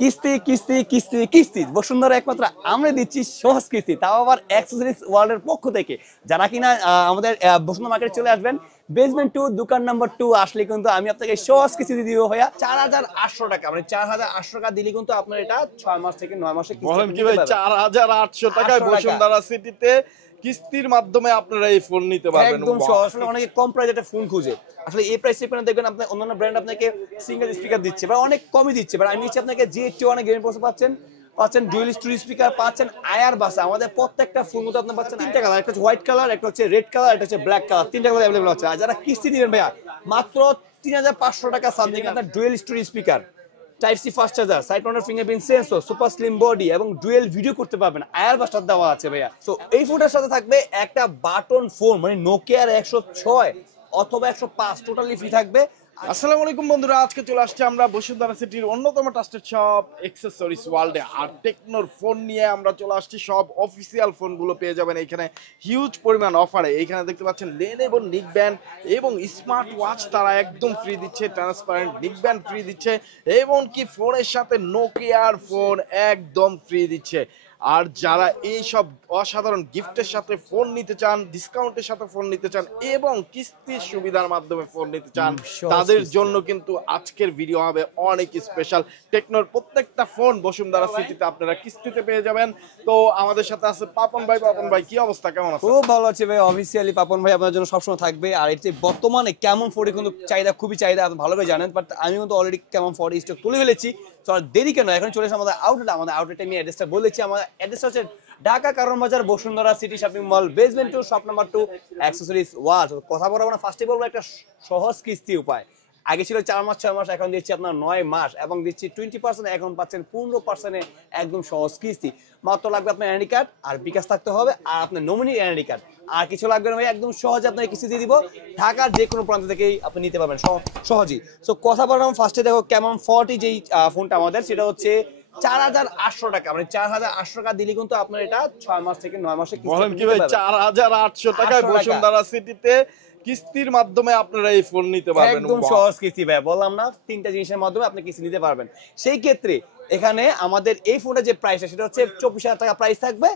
কিস্তি কিস্তি কিস্তি কিস্তি বসুন্ধরা একমাত্র আমরা দিচ্ছি সহজ কিস্তি, তাও আবার অ্যাক্সেসরিজ ওয়ার্ল্ডের পক্ষ থেকে। যারা কিনা আমাদের বসুন্ধরা মার্কেটে চলে আসবেন, বেসমেন্ট 2 দোকান নাম্বার 2 আসলে কিন্তু আমি আপনাকে সহজ কিস্তি দিয়ে দিব ভাইয়া 4800 টাকা। মানে 4800 টাকা দিলে কিন্তু আপনার এটা 6 মাস থেকে 9 মাসে কিস্তি বলেন কি ভাই 4800 টাকায় বসুন্ধরা সিটিতে কিস্তির মাধ্যমে আপনারা এই ফোন নিতে পারবেন। একদম সহজ। অনেকে কম প্রাইসে একটা ফোন খুঁজে, আসলে এই প্রাইসে পেলে দেখবেন আপনি অন্যান্য ব্র্যান্ড আপনাকে সিঙ্গেল স্পিকার দিচ্ছে বা অনেক কমই দিচ্ছে, বাট আমি হচ্ছে আপনাকে G81 গেমিং প্রসেসর পাচ্ছেন ডুয়াল স্টোরি স্পিকার পাচ্ছেন, আয়ার বাস। আমাদের প্রত্যেকটা ফোন মধ্যে আপনি পাচ্ছেন তিনটা কালার, একটা হচ্ছে হোয়াইট কালার, একটা হচ্ছে রেড কালার, একটা হচ্ছে ব্ল্যাক কালার, তিনটা কালার अवेलेबल আছে। আর যারা কিস্তি দিবেন ভাইয়া মাত্র 3500 টাকা সামথিং আপনার dual stereo speaker, type C fast charger, side mounted fingerprint sensor, super slim body এবং ডুয়েল ভিডিও করতে পারবেন, আয়ার বাস্টার দেওয়া আছে ভাইয়া। সো এই ফোনটার সাথে থাকবে একটা বাটন ফোন, মানে নোকিয়ার 106 অথবা 105 টোটালি ফ্রি থাকবে। আসসালামু আলাইকুম বন্ধুরা, আজকে চলে আসছি আমরা বসুন্ধরা সিটির অন্যতম ট্রাস্টেড শপ অ্যাক্সেসরিজ ওয়ার্ল্ডে। আর টেকনোর ফোন নিয়ে আমরা চলে আসছি। সব অফিসিয়াল ফোনগুলো পেয়ে যাবেন এখানে হিউজ পরিমাণ অফারে। এখানে দেখতে পাচ্ছেন Lenovo নিকব্যান্ড এবং স্মার্ট ওয়াচ তারা একদম ফ্রি দিচ্ছে, ট্রান্সপারেন্ট নিকব্যান্ড ফ্রি দিচ্ছে, এবং কি ফোনের সাথে নোকিয়ার ফোন একদম ফ্রি দিচ্ছে। আর যারা এই সব অসাধারণ গিফটের সাথে ফোন নিতে চান, ডিসকাউন্টের সাথে ফোন নিতে চান এবং কিস্তির সুবিধার মাধ্যমে ফোন নিতে চান, তাদের জন্য কিন্তু আজকের ভিডিও হবে অনেক স্পেশাল। টেকনোর প্রত্যেকটা ফোন বসুন্ধরা সিটিতে আপনারা কিস্তিতে পেয়ে যাবেন। তো আমাদের সাথে আছে পাপন ভাই। পাপন ভাই, কি অবস্থা, কেমন আছেন? খুব ভালো আছে ভাই। অফিসিয়ালি পাপন ভাই আপনার জন্য সবসময় থাকবে। আর এর যে বর্তমানে কেমন ফোনে কিন্তু চাহিদা, খুবই চাহিদা, আপনি ভালোভাবে জানেন। বাট আমি কিন্তু অলরেডি কেমন ফোন স্টক তুলে ফেলেছি। তো আর দেরি কেন, এখন চলে এসে আমাদের আউটলেট। আমাদের আউটলেটে আমি অ্যাড্রেসটা বলেছি। আমাদের অ্যাড্রেসটা হচ্ছে ঢাকা কারণ বাজার, Bashundhara city shopping mall, basement 2 shop number 2, accessories world. কথা বলবো না, ফার্স্টে বলবো একটা সহজ কিস্তি উপায়। আগে ছিল 4 মাস 6 মাস, এখন দিচ্ছি আপনার 9 মাস এবং দিচ্ছি 20%, এখন পাচ্ছেন 15% একদম সহজ কিস্তি। মাত্র লাগবে আপনার এনআইডি কার্ড আর বিকাশ থাকতে হবে, আর আপনার নমিনি এনআইডি কার্ড, আর কিছু লাগবে না ভাই। একদম সহজে আপনাকে কিস্তি দিয়ে দিব। ঢাকার যে কোনো প্রান্ত থেকেই আপনি নিতে পারবেন সহজেই। সো কথা বললাম, ফার্স্টে দেখো কেমন 40 যেই ফোনটা আমাদের, সেটা হচ্ছে 4800 টাকা। মানে 4800 টাকা দিলে কিন্তু আপনার এটা 6 মাস থেকে 9 মাসে কিস্তি। বলেন কি ভাই 4800 টাকায় বসুন্ধরা সিটিতে কিস্তির মাধ্যমে আপনারা এই ফোন নিতে পারবেন। একদম সহজ কিস্তি ভাই, বললাম না, তিনটা জিনিসের মাধ্যমে আপনি কিস্তি নিতে পারবেন। সেই ক্ষেত্রে এখানে আমাদের এই ফোনের যে প্রাইস সেটা হচ্ছে 24,000 টাকা প্রাইস থাকবে।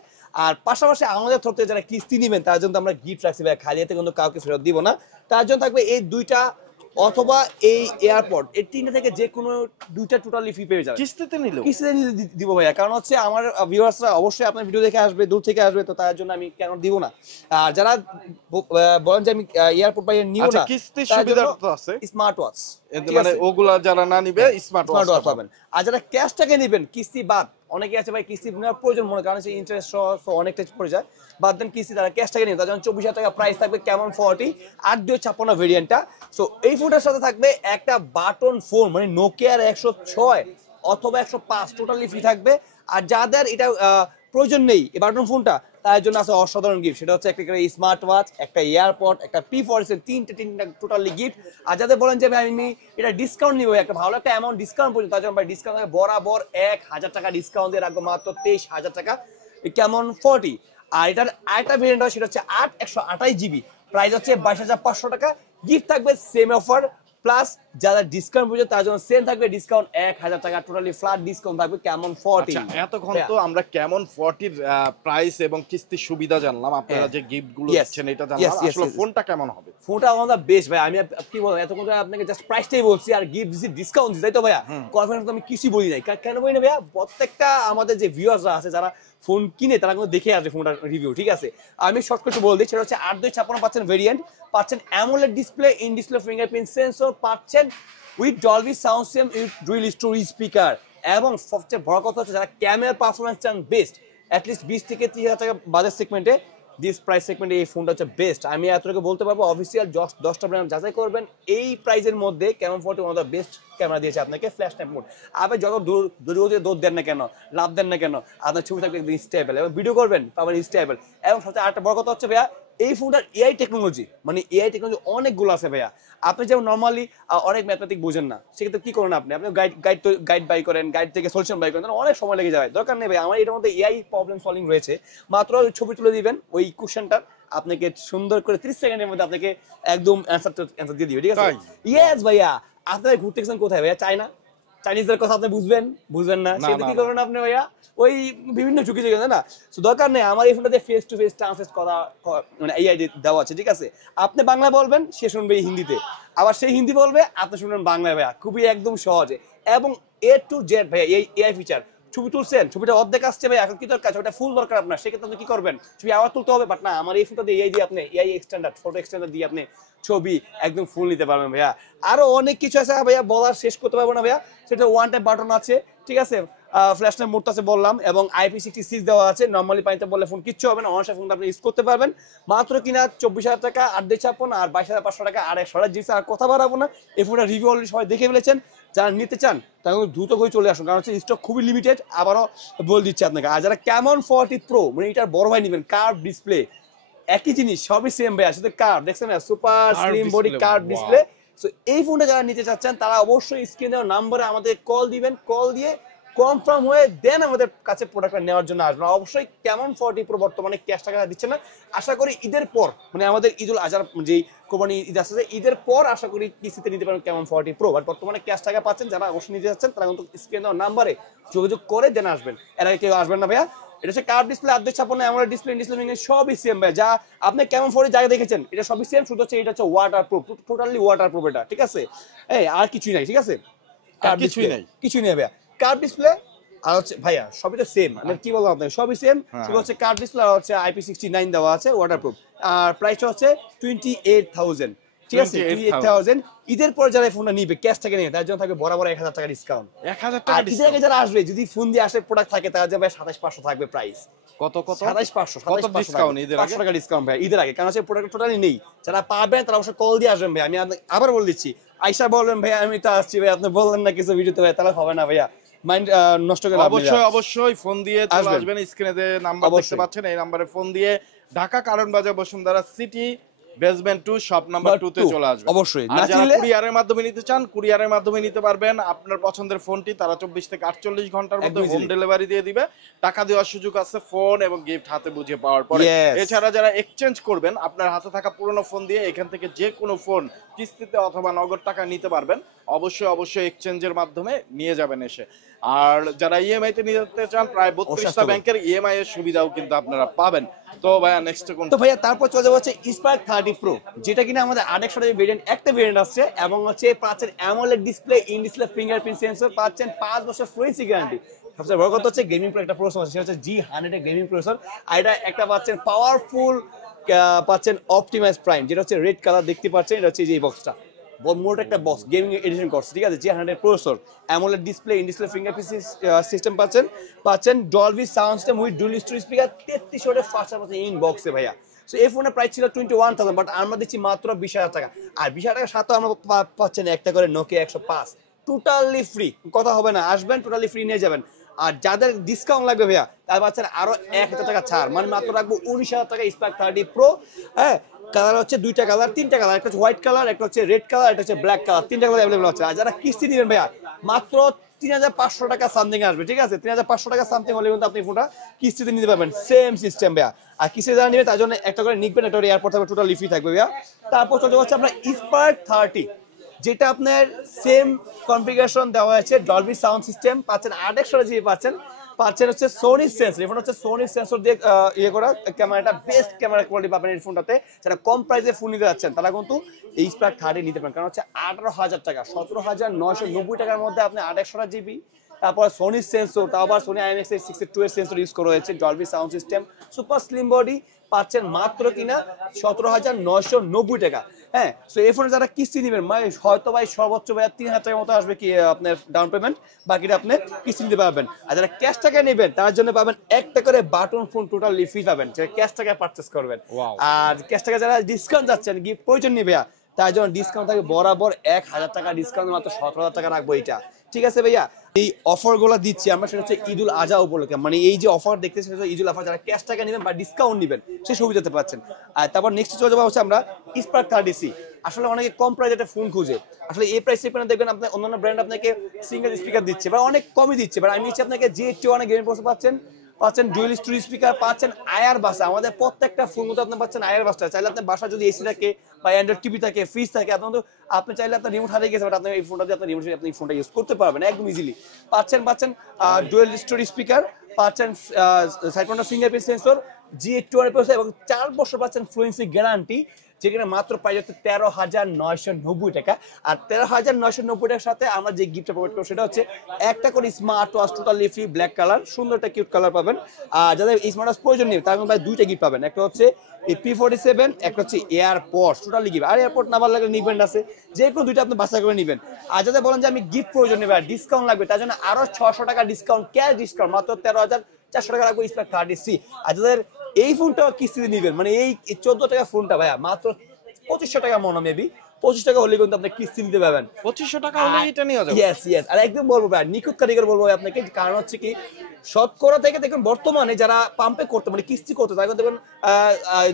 আর পাশাপাশি আমাদের তরফ থেকে যারা কিস্তি নেবেন তার জন্য আমরা গিফট রাখছি ভাই, খালি হাতে কিন্তু কাউকে ফেরত দিব না। তার জন্য থাকবে এই দুইটা অথবা এই এয়ারপড, এই তিনটা থেকে যে কোনো দুইটা টোটালি ফ্রি পেয়ে যাবে। কিস্তিতে দিব ভাইয়া, কারণ হচ্ছে আমার ভিউয়ার্সরা অবশ্যই আপনার ভিডিও দেখে আসবে, দূর থেকে আসবে, তো তার জন্য আমি কেন দিব না। আর যারা বলেন যে আমি এয়ারপড পাই নিব না, কিস্তির সুবিধা তো আছে স্মার্ট ওয়াচ, মানে ওগুলা যারা না নিবে স্মার্ট ওয়াচ পাবেন। আর যারা ক্যাশ টাকা নেবেন কিস্তি বাদ, অনেকে আছে ভাই কিস্তি নেওয়ার প্রয়োজন মনে কারণ ইন্টারেস্ট সহ অনেকটা পড়ে যায়, বাদ দেন কিস্তি। তারা ক্যাশ টাকা নেবেন তার জন্য 24,000 টাকা প্রাইস থাকবে কেমন 40 8256 ভেরিয়েন্টটা। সো এই ফোনটার সাথে থাকবে একটা বাটন ফোন, মানে নোকিয়ার 106 অথবা 105 টোটালি ফ্রি থাকবে। আর যাদের এটা প্রয়োজন নেই এই বাটন ফোনটা, তার জন্য আছে অসাধারণ গিফট, সেটা হচ্ছে একটা স্মার্ট ওয়াচ, একটা এয়ারপড, একটা P40, তিনটা টোটালি গিফট। আর যাদের বলেন যে আমি এটা ডিসকাউন্ট নিব, একটা ভালো একটা অ্যামাউন্ট ডিসকাউন্ট পর্যন্ত, তার জন্য ডিসকাউন্ট বরাবর 1000 টাকা ডিসকাউন্ট দিয়ে রাখবো, মাত্র 23,000 টাকা কেমন 40। আর এটার আরেকটা ভেরিয়েন্ট হয়, সেটা হচ্ছে 128 জিবি, প্রাইস হচ্ছে 22,500 টাকা। গিফট থাকবে সেম অফার, প্লাস যারা ডিসকাউন্ট বুঝে তার জন্য সেম থাকবে ডিসকাউন্ট 1000 টাকা, টোটালি ফ্ল্যাট ডিসকাউন্ট থাকবে কেমন 40। এতক্ষণ তো আমরা কেমন 40 এর প্রাইস এবং কিস্তির সুবিধা জানলাম, আপনারা যে গিফট গুলো দিচ্ছেন এটা জানলাম। আসলে ফোনটা কেমন হবে? ফোনটা আমাদের বেস্ট ভাই। আমি কি বলবো, এতক্ষণ আপনাকে জাস্ট প্রাইসটাই বলছি আর গিফট দিছি, ডিসকাউন্ট দিছি, তাই তো ভাইয়া? কনফারেন্স আমি কিছু বলি নাই, কেন বলি না ভাইয়া, প্রত্যেকটা আমাদের যে ভিউয়ার্সরা আছে যারা ফোন কিনে তারা কিন্তু দেখে আসবে ফোনটার রিভিউ, ঠিক আছে? আমি শর্টকাট বলে দিই, সেটা হচ্ছে 8256 পাচ্ছেন ভেরিয়েন্ট, পাচ্ছেন AMOLED display, in display fingerprint sensor, পাচ্ছেন with Dolby sound system, with dual stereo speaker, এবং সবচেয়ে বড় কথা হচ্ছে যারা ক্যামেরা পারফরমেন্স চান বেস্ট, অ্যাটলিস্ট 20 থেকে 30,000 টাকা বাজেট সেগমেন্টে, দিস প্রাইস সেগমেন্টে এই ফোনটা হচ্ছে বেস্ট। আমি এতটুকু বলতে পারবো, অফিসিয়াল 10টা ব্র্যান্ড যাচাই করবেন, এই প্রাইসের মধ্যে Canon 40 one of the best camera দিয়েছে আপনাকে, ফ্ল্যাশ টাইপ মোড। আপনি যত দূর দেন না কেন, লাভ দেন না কেন, আপনার ছবি থাকবে একদম স্টেবল, এবং ভিডিও করবেন পাবেন স্টেবল। এবং সবচেয়ে আরেকটা বড় কথা হচ্ছে ভাইয়া, এই ফোনটার এআই টেকনোলজি, মানে এআই টেকনোলজি অনেকগুলো আছে ভাইয়া। আপনি যেমন নর্মালি অনেক ম্যাথমেটিক বুঝেন না, সেক্ষেত্রে কি করেন আপনি গাইড বাই করেন, গাইড থেকে সলিউশন বাই করেন, অনেক সময় লেগে যায়। দরকার নেই ভাই, আমার এটার মধ্যে এআই প্রবলেম সলভিং রয়েছে। মাত্র ছবি তুলে দিবেন, ওই কোশ্চেনটার আপনাকে সুন্দর করে 30 সেকেন্ডের মধ্যে আপনাকে একদম অ্যান্সার দিয়ে দিবে, ঠিক আছে? ইয়েস ভাইয়া। আপনারা ঘুরতে গেছেন কোথায় ভাইয়া? চায়না? চাইনিজদের কথা আপনি বুঝবেন না, না, সেটা না, কি না। করবেন আপনি ভাইয়া? ওই বিভিন্ন ঝুঁকি না, তো দরকার নেই। আমার এই ফোনটাতে ফেস টু ফেস ট্রান্সলেট করা মানে AI দেওয়া আছে, ঠিক আছে? আপনি বাংলা বলবেন, সে শুনবে হিন্দিতে, আবার সেই হিন্দি বলবে, আপনি শুনবেন বাংলায় ভাইয়া। খুবই একদম সহজে, এবং A to Z ভাইয়া এই AI ফিচার। ছবি তুলছেন, ছবিটা অর্ধেক আসছে ভাই, এখন কি দরকার, ছবিটা ফুল দরকার আপনার, সেক্ষেত্রে আপনি কি করবেন? ছবি আবার তুলতে হবে, বাট না, আমার এই ফোনটা দিয়ে AI দিয়ে আপনি AI এক্সটেন্ডার, ফটো এক্সটেন্ডার দিয়ে আপনি ছবি একদম ফুল নিতে পারবেন ভাইয়া। আরো অনেক কিছু আছে ভাইয়া, বলার শেষ করতে পারবো না ভাইয়া। সেটা ওয়ান টাইম বাটন আছে, ঠিক আছে, ফ্ল্যাশ টাইম মোড আছে বললাম, এবং IP66 দেওয়া আছে। নর্মালি পানিতে বললে ফোন কিচ্ছু হবে না, অনায়াসে ফোনটা আপনি ইউজ করতে পারবেন। মাত্র কিনা 24,000 টাকা 8,256, আর 22,500 টাকা আর 100 জিনিস। আর কথা বাড়াবো না, এই ফোনটা রিভিউ অলরেডি সবাই দেখে ফেলেছেন। যারা নিতে চান তারা দ্রুত করে চলে আসুন, কারণ হচ্ছে স্টক খুবই লিমিটেড। আবারও বলে দিচ্ছি আপনাকে, আর যারা Camon 40 Pro মানে এটার বড় ভাই নেবেন, কার্ভ ডিসপ্লে, একই জিনিস, সবই সেম ভাই, শুধু কার্ভ, দেখছেন না, super slim body curve display. So এই ফোনটা যারা নিতে চাচ্ছেন তারা অবশ্যই স্ক্রিনে দেওয়া নাম্বারে আমাদের কল দিবেন, কল দিয়ে কনফার্ম হয়ে দেন আমাদের কাছে প্রোডাক্টটা নেওয়ার জন্য আসবেন। অবশ্যই Camon 40 Pro বর্তমানে ক্যাশ টাকা দিচ্ছে না, আশা করি ঈদের পর, মানে আমাদের ঈদুল আজহার যেই কোরবানি ঈদ আসছে, ঈদের পর আশা করি কিস্তিতে নিতে পারেন Camon 40 Pro। বাট বর্তমানে ক্যাশ টাকা পাচ্ছেন, যারা অবশ্যই নিতে যাচ্ছেন তারা কিন্তু স্ক্রিনে দেওয়া নাম্বারে যোগাযোগ করে দেন আসবেন, এর আগে কেউ আসবেন না ভাইয়া। এটা হচ্ছে curve display, 856 AMOLED display, display সবই সেম ভাই, যা আপনি Camon 40 জায়গা দেখেছেন এটা সবই সেম, শুধু হচ্ছে এটা হচ্ছে water proof, totally water proof এটা, ঠিক আছে? এই আর কিছুই নাই, ঠিক আছে? কার্ভ কিছুই ডিসপ্লে নাই। কিছুই নেই ভাইয়া, কার্ভ ডিসপ্লে আর হচ্ছে ভাইয়া সবই তো সেম, আমি কি বলবো আপনাকে, সবই সেম, শুধু হচ্ছে কার্ভ ডিসপ্লে আর হচ্ছে IP69 দেওয়া আছে ওয়াটারপ্রুফ। আর প্রাইসটা হচ্ছে 28,000, ঠিক আছে? 28,000। ঈদের পর যারা ফোনটা নিবে, ক্যাশ টাকা নিবে, তার জন্য থাকবে বরাবর 1,000 টাকা ডিসকাউন্ট। 1,000 আর টাকা ঈদের আগে যারা আসবে, যদি ফোন দিয়ে আসে প্রোডাক্ট থাকে, তার জন্য ভাই 27,500 থাকবে প্রাইস। কত 27,500 কত ডিসকাউন্ট ঈদের আগে? 500 টাকা ডিসকাউন্ট ভাই ঈদের আগে, কারণ হচ্ছে প্রোডাক্ট টোটালি নেই। যারা পাবেন তারা অবশ্যই কল দিয়ে আসবেন ভাই। আমি আবার বলে দিচ্ছি, আইসা বলবেন ভাই আমি তো আসছি ভাই, আপনি বললেন না কিছু ভিডিওতে ভাই, তাহলে হবে না ভাইয়া, মাইন্ড নষ্ট করে লাভ নেই। অবশ্যই ফোন দিয়ে চলে আসবেন, স্ক্রিনে যে নাম্বার দেখতে পাচ্ছেন এই নাম্বারে ফোন দিয়ে ঢাকা কারণ বাজার Bashundhara city basement 2 shop number 2 তে চলে আসবেন। অবশ্যই আর যারা কুরিয়ারের মাধ্যমে নিতে চান, কুরিয়ারের মাধ্যমে নিতে পারবেন। আপনার পছন্দের ফোনটি তারা 24 থেকে 48 ঘন্টার মধ্যে হোম ডেলিভারি দিয়ে দিবে। টাকা দেওয়ার সুযোগ আছে ফোন এবং গিফট হাতে বুঝে পাওয়ার পরে। এছাড়া যারা এক্সচেঞ্জ করবেন, আপনার হাতে থাকা পুরনো ফোন দিয়ে এখান থেকে যে কোনো ফোন কিস্তিতে অথবা নগদ টাকা নিতে পারবেন। অবশ্যই এক্সচেঞ্জের মাধ্যমে নিয়ে যাবেন এসে। আর যারা ইএমআই তে নিতে চান, প্রায় 32টা ব্যাংকের ইএমআই এর সুবিধাও কিন্তু আপনারা পাবেন। তো ভাইয়া নেক্সট কোন? তো ভাইয়া তারপর চলে যাচ্ছে Spark 30 Pro, যেটা কিনা আমাদের 800 ভেরিয়েন্ট, একটা ভেরিয়েন্ট আসছে, এবং হচ্ছে পাচ্ছেন AMOLED display, in display fingerprint sensor, পাচ্ছেন 5 বছর ফ্রি গ্যারান্টি। সবচেয়ে বড় কথা হচ্ছে গেমিং প্রো একটা প্রসেসর আছে, সেটা হচ্ছে G100 এর গেমিং প্রসেসর। আর এটা একটা পাচ্ছেন পাওয়ারফুল, পাচ্ছেন অপটিমাইজ প্রাইম, যেটা হচ্ছে রেড কালার দেখতে পাচ্ছেন, এটা হচ্ছে এই বক্সটা মোট একটা বক্স গেমিং এডিশন করছে, ঠিক আছে? G100 processor, AMOLED display, in display fingerprint system পাচ্ছেন Dolby sound system with dual storage speaker, 33 ওয়াটের ফাস্ট চার্জিং ইন বক্সে ভাইয়া। সো এই ফোনের প্রাইস ছিল 21,000, বাট আমরা দিচ্ছি মাত্র 20,000 টাকা। আর 20,000 টাকার সাথে আমরা পাচ্ছেন একটা করে Nokia 105 টোটালি ফ্রি, কথা হবে না, আসবেন টোটালি ফ্রি নিয়ে যাবেন। আর যাদের ডিসকাউন্ট লাগবে ভাইয়া, তার পাচ্ছেন আরো 1,000 টাকা ছাড়, মানে মাত্র রাখবো 19,000 টাকা Spark 30 Pro। হ্যাঁ, কালার হচ্ছে দুইটা কালার, তিনটা কালার, একটা হচ্ছে হোয়াইট কালার, একটা হচ্ছে রেড কালার, একটা হচ্ছে ব্ল্যাক কালার, তিনটা কালার অ্যাভেলেবল আছে। আর যারা কিস্তি দিবেন ভাইয়া, মাত্র 3,500 টাকা সামথিং আসবে, ঠিক আছে? 3,500 টাকা সামথিং হলে কিন্তু আপনি ফোনটা কিস্তিতে নিতে পারবেন, সেম সিস্টেম ভাইয়া। আর কিস্তিতে যারা নিবে তার জন্য একটা করে নিকবেন, একটা এয়ারপোর্ট থাকবে, টোটালি ফ্রি থাকবে ভাইয়া। তারপর চলে যাচ্ছে আমরা Spark 30, যেটা আপনার সেম কনফিগারেশন দেওয়া হয়েছে, ডলবি সাউন্ড সিস্টেম পাচ্ছেন, 800 জিবি পাচ্ছেন হচ্ছে সোনি সেন্সর। এই ফোন হচ্ছে সোনি সেন্সর দিয়ে ইয়ে করা ক্যামেরাটা, বেস্ট ক্যামেরা কোয়ালিটি পাবেন এই ফোনটাতে। যারা কম প্রাইসে ফোন নিতে যাচ্ছেন তারা কিন্তু এই Spark 30 নিতে পারেন, কারণ হচ্ছে 18,000 টাকা, 17,990 টাকার মধ্যে আপনি 800 জিবি, তারপর সোনি সেন্সর, তারপর সোনি IMX6 এর সেন্সর ইউজ করা হয়েছে, Dolby sound system, super slim body, পাচ্ছেন মাত্র কিনা 17,990 টাকা। হ্যাঁ, সো এই ফোনে যারা কিস্তি নেবেন, মানে হয়তো ভাই সর্বোচ্চ ভাই 3,000 টাকার মতো আসবে কি আপনার ডাউন পেমেন্ট, বাকিটা আপনি কিস্তি নিতে পারবেন। আর যারা ক্যাশ টাকা নেবেন তার জন্য পাবেন একটা করে বাটন ফোন টোটালি ফ্রি পাবেন, যারা ক্যাশ টাকা পারচেস করবেন। আর ক্যাশ টাকা যারা ডিসকাউন্ট যাচ্ছেন, গিফট প্রয়োজন নেবে, তার জন্য ডিসকাউন্ট থাকবে বরাবর 1,000 টাকা ডিসকাউন্ট, মাত্র 17,000 টাকা রাখবো এটা, ঠিক আছে ভাইয়া? এই অফার গুলো দিচ্ছি আমরা, সেটা হচ্ছে ঈদুল আজহা উপলক্ষে, মানে এই যে অফার দেখতেছি সেটা ঈদুল অফার, যারা ক্যাশ টাকা নেবেন বা ডিসকাউন্ট নেবেন সেই সুবিধাতে পাচ্ছেন। আর তারপর নেক্সট চলে যাবো হচ্ছে আমরা Spark 30C। আসলে অনেকে কম প্রাইসে একটা ফোন খুঁজে, আসলে এই প্রাইসে দেখবেন আপনি অন্যান্য ব্র্যান্ড আপনাকে সিঙ্গেল স্পিকার দিচ্ছে বা অনেক কমই দিচ্ছে, বাট আমি নিচ্ছি আপনাকে G81 গেমিং প্রসেসর পাচ্ছেন, পাচ্ছেন ডুয়েল স্টোরি স্পিকার, পাচ্ছেন আয়ার বাস। আমাদের প্রত্যেকটা ফোন মধ্যে আপনি পাচ্ছেন আয়ার বাসটা। চাইলে আপনার বাসা যদি এসি থাকে বা অ্যান্ড্রয়েড টিভি থাকে, ফ্রিজ থাকে, আপনি চাইলে আপনার রিমোট হারিয়ে গেছে, বাট আপনি এই ফোনটা দিয়ে আপনি রিমোট আপনি ফোনটা ইউজ করতে পারবেন একদম ইজিলি। পাচ্ছেন ডুয়েল স্টোরি স্পিকার, পাচ্ছেন side mounted fingerprint sensor, G8 এবং 4 বছর পাচ্ছেন ফ্লুয়েন্সি গ্যারান্টি, যেখানে মাত্র প্রাইস হচ্ছে 13,990 টাকা। আর 13,990 টাকার সাথে আমরা যে গিফটটা প্রোভাইড করবো সেটা হচ্ছে একটা করে smart watch, totally free, black colour, সুন্দর একটা কিউট কালার পাবেন। আর যাদের স্মার্ট ওয়াচ প্রয়োজন নেই তার মধ্যে দুইটা গিফট পাবেন, একটা হচ্ছে এই P47, একটা হচ্ছে এয়ারপডস, টোটালি গিফট। আর এয়ারপড না ভালো লাগলে নিবেন আছে, যে কোনো দুইটা আপনি বাছাই করে নেবেন। আর যাদের বলেন যে আমি গিফট প্রয়োজন নেবে আর ডিসকাউন্ট লাগবে, তার জন্য আরো 600 টাকা ডিসকাউন্ট, ক্যাশ ডিসকাউন্ট, মাত্র 13,400 টাকা রাখবো স্মার্ট কার্ড দিচ্ছি। আর যাদের এই ফোনটা কিস্তিতে নিবেন, মানে এই 14 টাকা ফোনটা ভাইয়া মাত্র 2500 টাকা মনে মেবি, 25 টাকা হলে কিন্তু আপনি কিস্তি নিতে পারবেন। 2500 টাকা হলে এটা নিয়ে যাবে। ইয়েস। আর একদম বলবো ভাই নিখুঁত কারিগর বলবো আপনাকে, কারণ হচ্ছে কি শতকরা থেকে দেখুন বর্তমানে যারা পাম্পে করতে মানে কিস্তি করতে তাদের দেখুন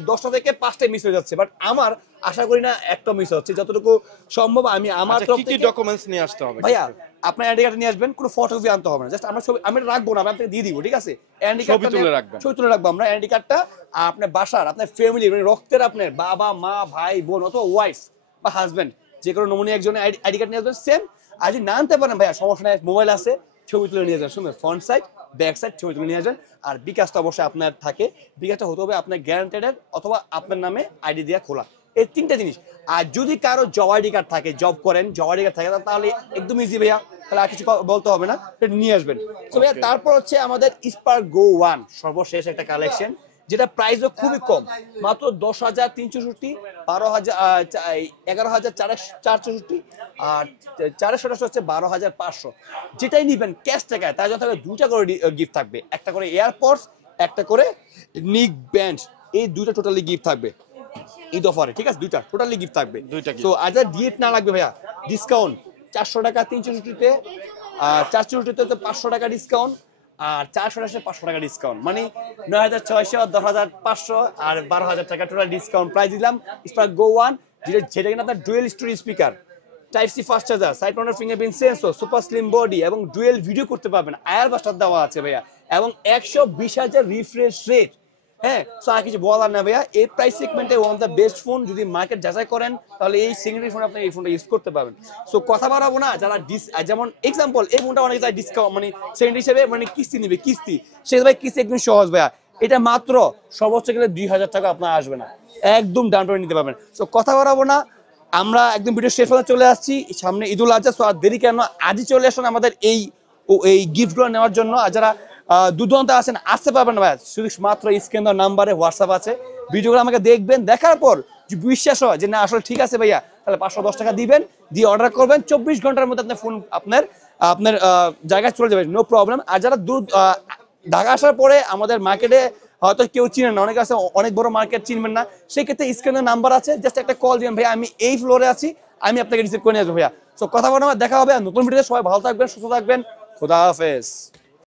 10টা থেকে 5টাই মিস হয়ে যাচ্ছে, বাট আমার আশা করি না একটা মিস হচ্ছে। যতটুকু সম্ভব আমি আমার কি কি ডকুমেন্টস নিয়ে আসতে হবে ভাইয়া, আপনার আইডি কার্ড নিয়ে আসবেন, কোনো ফটোকপি আনতে হবে না, জাস্ট আমরা ছবি আমি রাখবো না, আমি আপনাকে দিয়ে দিব, ঠিক আছে? আইডি কার্ড ছবি তুলে রাখবো আমরা, আইডি কার্ডটা আপনার বাসার, আপনার ফ্যামিলি মানে রক্তের, আপনার বাবা মা ভাই বোন অথবা ওয়াইফ বা হাজবেন্ড, যে কোনো নমুনি একজনের আইডি কার্ড নিয়ে আসবেন সেম। আর যদি না আনতে পারেন ভাইয়া সমস্যা নাই, মোবাইল আছে, ছবি তুলে নিয়ে যান, শুনুন ফ্রন্ট সাইড ব্যাক সাইড ছবি তুলে নিয়ে যান। আর বিকাশ তো অবশ্যই আপনার থাকে, বিকাশটা হতে হবে আপনার গ্যারান্টেডের অথবা আপনার নামে আইডি দিয়ে খোলা, এই 3টা জিনিস। আর যদি কারো জব আইডি কার্ড থাকে, জব করেন, জব আইডি কার্ড থাকে, তাহলে একদম ইজি ভাইয়া, তাহলে আর কিছু বলতে হবে না, এটা নিয়ে আসবেন। তো ভাইয়া তারপর হচ্ছে আমাদের স্পার্ক গো 1 সর্বশেষ একটা কালেকশন, যেটা প্রাইসও খুবই কম, মাত্র 10,364, 11,464, আর 400 হচ্ছে 12,500। যেটাই নিবেন ক্যাশ টাকায় তার জন্য থাকবে 2টা করে গিফট থাকবে, একটা করে এয়ারপডস, একটা করে নিক ব্যান্ড, এই 2টা টোটালি গিফট থাকবে ঈদ অফারে, ঠিক আছে? 2টা টোটালি গিফট থাকবে। সো আজ ডিএট না লাগবে ভাইয়া, ডিসকাউন্ট 400 টাকা 364-তে, আর 464-তে 500 টাকা ডিসকাউন্ট, আর 400 500 টাকা ডিসকাউন্ট, মানে 9,600, 10,500 আর 12,000 টাকা টোটাল ডিসকাউন্ট প্রাইস দিলাম। স্পার্ক গো 1 যেটা কিনা আপনার dual stereo speaker, type C fast charger, side mounted fingerprint sensor, super slim body এবং ডুয়েল ভিডিও করতে পারবেন, আয়ার বাস্টার দেওয়া আছে ভাইয়া, এবং 120,000 রিফ্রেশ রেট। হ্যাঁ, সো আর কিছু বলার না ভাইয়া, এই প্রাইস সেগমেন্টে one of the best phone. যদি মার্কেট যাচাই করেন তাহলে এই সেকেন্ডারি ফোন আপনি এই ফোনটা ইউজ করতে পারবেন। সো কথা বাড়াবো না, যারা যেমন এক্সাম্পল এই ফোনটা অনেক যায় ডিসকাউন্ট মানে সেকেন্ডারি হিসেবে মানে কিস্তি নিবে, কিস্তি সে ভাই কিস্তি একদম সহজ ভাইয়া, এটা মাত্র সর্বোচ্চ গেলে 2,000 টাকা আপনার আসবে না, একদম ডাউন পেমেন্ট নিতে পারবেন। সো কথা বাড়াবো না, আমরা একদম ভিডিও শেষ পর্যন্ত চলে আসছি, সামনে ঈদুল আজহা, সো আর দেরি কেন, আজই চলে আসুন আমাদের এই গিফটগুলো নেওয়ার জন্য। আর যারা দুর্দান্ত আছেন আসতে পারবেন না ভাই, শুধু মাত্র স্ক্রিন দেওয়া নাম্বারে হোয়াটসঅ্যাপ আছে, ভিডিওগুলো আমাকে দেখবেন, দেখার পর যদি বিশ্বাস হয় যে না আসলে ঠিক আছে ভাইয়া, তাহলে 510 টাকা দিবেন, দিয়ে অর্ডার করবেন, 24 ঘন্টার মধ্যে আপনার ফোন আপনার জায়গায় চলে যাবে, নো প্রবলেম। আর যারা ঢাকা আসার পরে আমাদের মার্কেটে হয়তো কেউ চিনেন না, অনেকে আছে অনেক বড় মার্কেট চিনবেন না, সেক্ষেত্রে স্ক্রিনের নাম্বার আছে, জাস্ট একটা কল দিবেন, ভাইয়া আমি এই ফ্লোরে আছি, আমি আপনাকে রিসিভ করে নিয়ে আসবো ভাইয়া। সো কথা বলা দেখা হবে নতুন ভিডিওতে, সবাই ভালো থাকবেন, সুস্থ থাকবেন, খোদা হাফেজ।